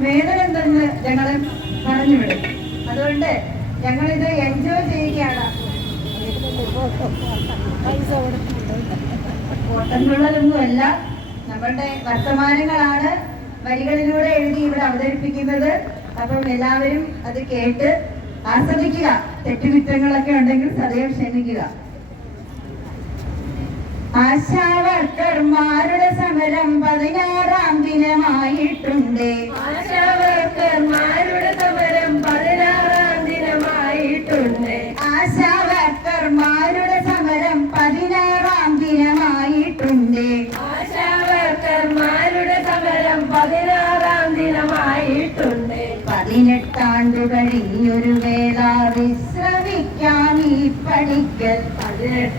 വേതനം ഞങ്ങൾ ഞങ്ങളെ പറഞ്ഞുവിടും. അതുകൊണ്ട് ഞങ്ങളിത് എൻജോയ് ചെയ്യുകയാണ്. ഓട്ടങ്ങളുള്ളതൊന്നുമല്ല നമ്മളുടെ വർത്തമാനങ്ങളാണ് വരികളിലൂടെ എഴുതി ഇവിടെ അവതരിപ്പിക്കുന്നത്. അപ്പം എല്ലാവരും അത് കേട്ട് ആസ്വദിക്കുക. തെറ്റുകുറ്റങ്ങളൊക്കെ ഉണ്ടെങ്കിൽ സദയം ക്ഷമിക്കുക. ആശാവർക്കർമാരുടെ സമരം പതിനാറാം ദിനമായിട്ടുണ്ട്. ആശാവർക്കർമാരുടെ സമരം പതിനാറാം ദിനമായിട്ടുണ്ട്. ആശാവർക്കർമാരുടെ സമരം പതിനാറാം ദിനമായിട്ടുണ്ട്. ആശാവർക്കർമാരുടെ സമരം പതിനാറാം ദിനമായിട്ടുണ്ട്. പതിനെട്ടാണ്ടു കഴിഞ്ഞൊരു വേള വിശ്രമിക്കാം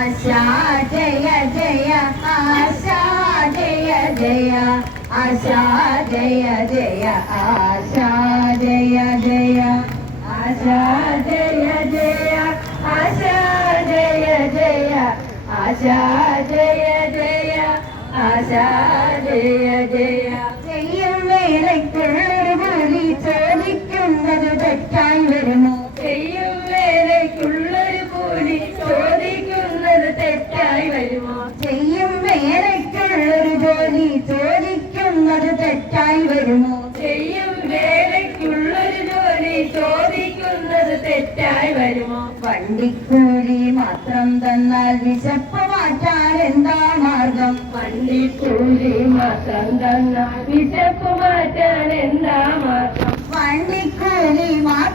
ആശാ ജയ ജയ ആശാ ജയ ജയ ആശാ ജയ ജയ ആശാ ജയ ജയ ആശാ ജയ ജയ ആശാ ജയ ജയ ആശാ ജയ ജയ ആശാ ജയ ജയ വരുമോ ചെയ്യും വേലയ്ക്കുള്ളൊരു ജോലി ചോദിക്കുന്നത് തെറ്റായി വരുമോ? വണ്ടിക്കൂലി മാത്രം തന്നാൽ വിശപ്പ് മാറ്റാൻ എന്താ മാർഗം? വണ്ടിക്കൂലി മാത്രം തന്നാൽ വിശപ്പ് മാറ്റാൻ എന്താ മാർഗം? വണ്ടിക്കൂലി മാത്രം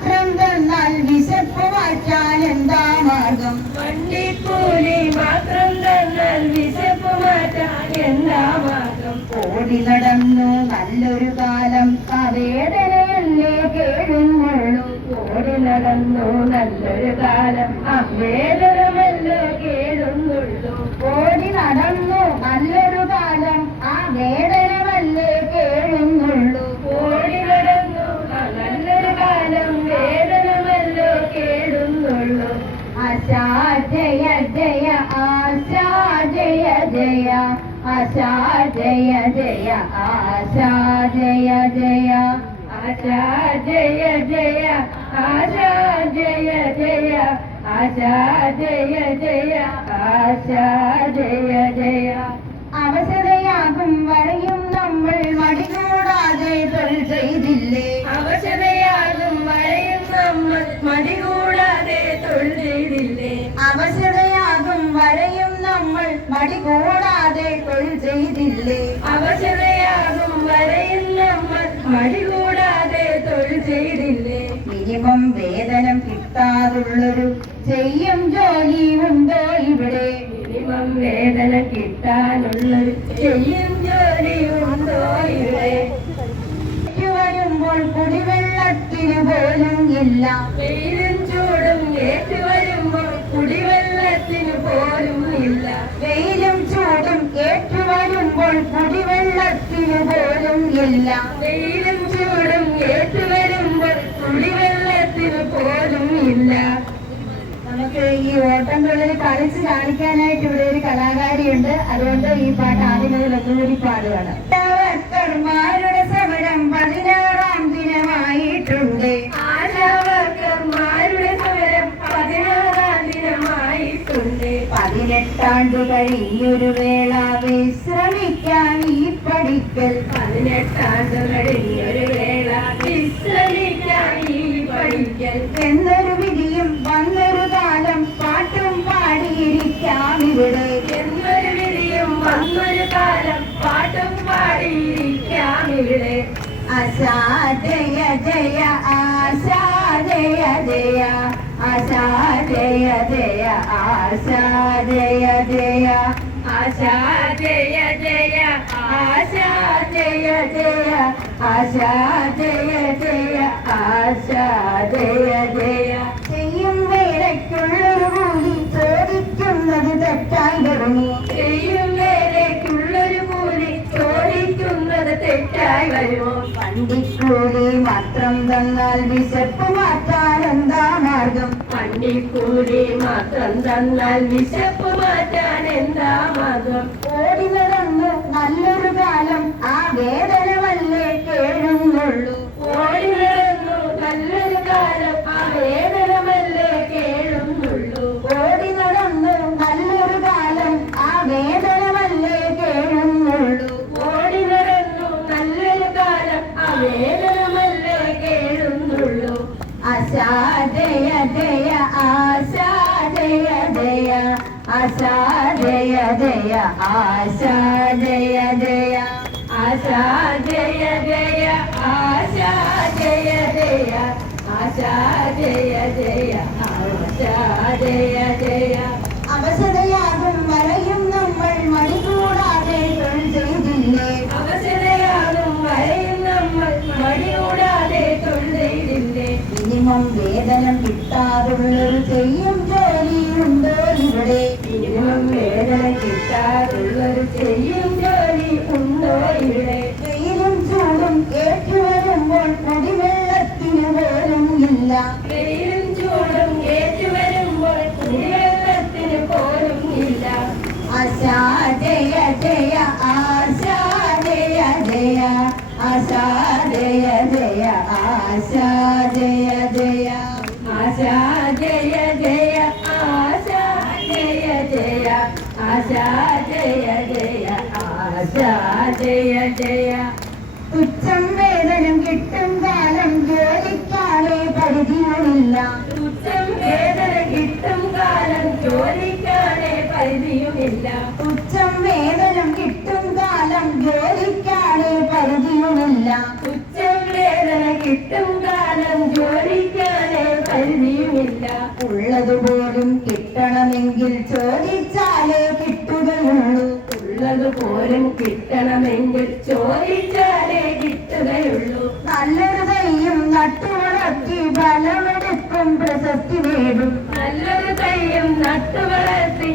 जय आशा जय जय आशा जय जय आशा जय जय आशा जय जय आशा जय जय आशा जय जय അവസരയാകും വരയും നമ്മൾ മടികൂടാതെ തൊഴിൽ ചെയ്തില്ല ചെയ്തില്ലേ മിനിമം വേതനം കിട്ടാതുള്ളൊരു ചെയ്യും ജോലി ഉണ്ടോ ഇവിടെ. മിനിമം വേതനം കിട്ടാനുള്ളൊരു ചെയ്യും ജോലിയുണ്ടോ ഇവിടെ. വരുമ്പോൾ കുടിവെള്ളത്തിന് പോലും ഇല്ല. വെയിലും ചൂടും ഏറ്റു വരുമ്പോൾ കുടിവെള്ളത്തിന് പോലും ഇല്ല. വെയിലും ചൂടും ഏറ്റു വരുമ്പോൾ കുടിവെള്ളത്തിന് പോലും ഇല്ല. കളിച്ച് കാണിക്കാനായിട്ട് ഇവിടെ ഒരു കലാകാരിയുണ്ട്. അതുകൊണ്ട് ഈ പാട്ട് ആദ്യം മുതൽ ഒന്നുകൂടി പാടുകയാണ്. വർക്കർമാരുടെ സമരം പതിനാറാം ദിനമായിട്ടുണ്ട്. ആശാവർക്കർമാരുടെ കഴിഞ്ഞൊരു വേള ശ്രമിക്കാൻ ഈ പഠിക്കൽ പതിനെട്ടാണ്ട് കഴിഞ്ഞൊരു ആശാ ജയ ജയ ആശാ ജയ ജയ ആശാ ജയ ജയ ആശാ ജയ ജയ ആശാ ജയ ജയ ആശാ ജയ ജയ ആശാ ജയ ജയ ആശാ ജയ ജയ വണ്ടിക്കൂലി മാത്രം തന്നാൽ വിശപ്പ് മാറ്റാൻ എന്താ മാർഗം? വണ്ടിക്കൂലി മാത്രം തന്നാൽ വിശപ്പ് മാറ്റാൻ എന്താ മാർഗം? ആശാ ജയ ജയ ആശാ ജയ ജയ അവസരയാകും വരയും നമ്മൾ മണിക്കൂടാതെ തൊഴിൽ ചെയ്തില്ലേ അവസരയാകും വരെയും നമ്മൾ മടികൂടാതെ തൊഴിലില്ലേ മിനിമം വേതനം കിട്ടാറുള്ളൊരു ചെയ്യും ജോലി ഉണ്ടോ ഇവിടെ? മിനിമം വേദന കിട്ടാറുള്ളൊരു ചെയ്യും ജോലി ഉണ്ടോ ഇവിടെ? തുച്ഛം വേദനം കിട്ടും കാലം ജോലിക്കാലേ പരിധിയുമില്ല തുച്ഛം വേദനം കിട്ടും കാലം ജോലി പരിധിയുമില്ല തുച്ഛം വേതനം കിട്ടും കാലം ജോലിക്കാണ് പരിധിയുമില്ല. തുച്ഛം വേദന കിട്ടും കാലം ജോലിക്കാണ് പരിധിയുമില്ല. ഉള്ളതുപോലും കിട്ടണമെങ്കിൽ ചോദിച്ചാലേ കിട്ടുകയുള്ളൂ. ഉള്ളതുപോലും കിട്ടണമെങ്കിൽ ചോദിച്ചാലേ കിട്ടുകയുള്ളൂ. നല്ലൊരു കൈയും നട്ടുവളർത്തി ഫലമെടുക്കും പ്രശസ്തി നേടും. നല്ലൊരു കൈയും നട്ടുവളർത്തി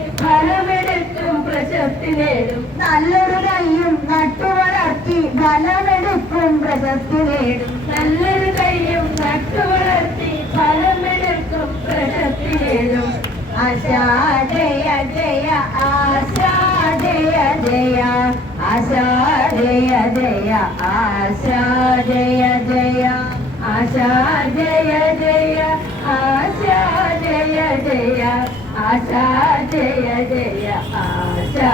നേടും നല്ലൊരു കൈയും നട്ടുവളർത്തി ഫലമെടുക്കും പ്രശസ്തി നേടും നല്ലൊരു കൈയും നട്ടുവളർത്തി ഫലമെടുക്കും പ്രശസ്തി നേടും ആശാ ജയ ജയ ജയ ജയ ജയ ജയ ജയ ജയ ജയ ജയ ജയ. ആശാ ജയ ജയ ആശാ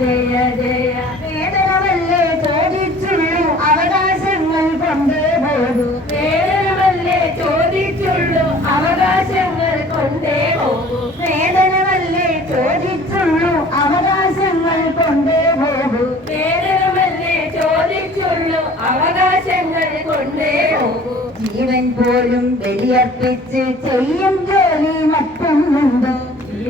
ജയ ജയ വേതനമല്ലേ ചോദിച്ചുള്ളൂ അവകാശങ്ങൾ കൊണ്ടേ പോകൂ വേദനമല്ലേ ചോദിച്ചുള്ളൂ അവകാശങ്ങൾ കൊണ്ടേ പോകൂ. വേദനമല്ലേ ചോദിച്ചുള്ളൂ അവകാശങ്ങൾ കൊണ്ടേ പോകൂ. വേദനമല്ലേ ചോദിച്ചുള്ളൂ അവകാശങ്ങൾ കൊണ്ടേ പോകൂ. ജീവൻ പോലും ബലിയർപ്പിച്ച് ചെയ്യും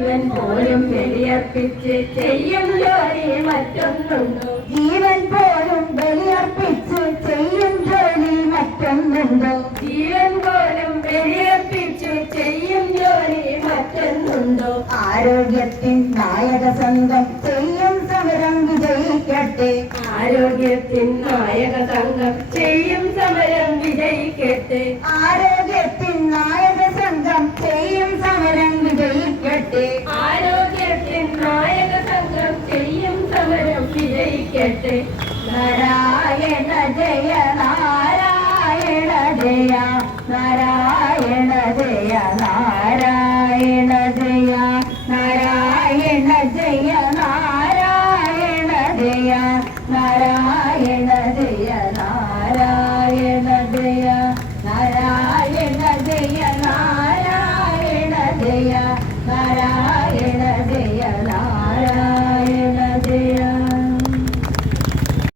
ജീവൻ പോലും ബലിയർപ്പിച്ച് ചെയ്യും ജോലി മറ്റൊന്നുണ്ടോ? ജീവൻ പോലും ബലിയർപ്പിച്ച് ചെയ്യും ജോലി മറ്റൊന്നുണ്ടോ? ജീവൻ പോലും ബലിയർപ്പിച്ച് ചെയ്യും ജോലി മറ്റൊന്നുണ്ടോ? ആരോഗ്യത്തിൻ നായക സംഘം ചെയ്യും സമരം വിജയിക്കട്ടെ. ആരോഗ്യത്തിൻ നായക സംഘം ചെയ്യും day.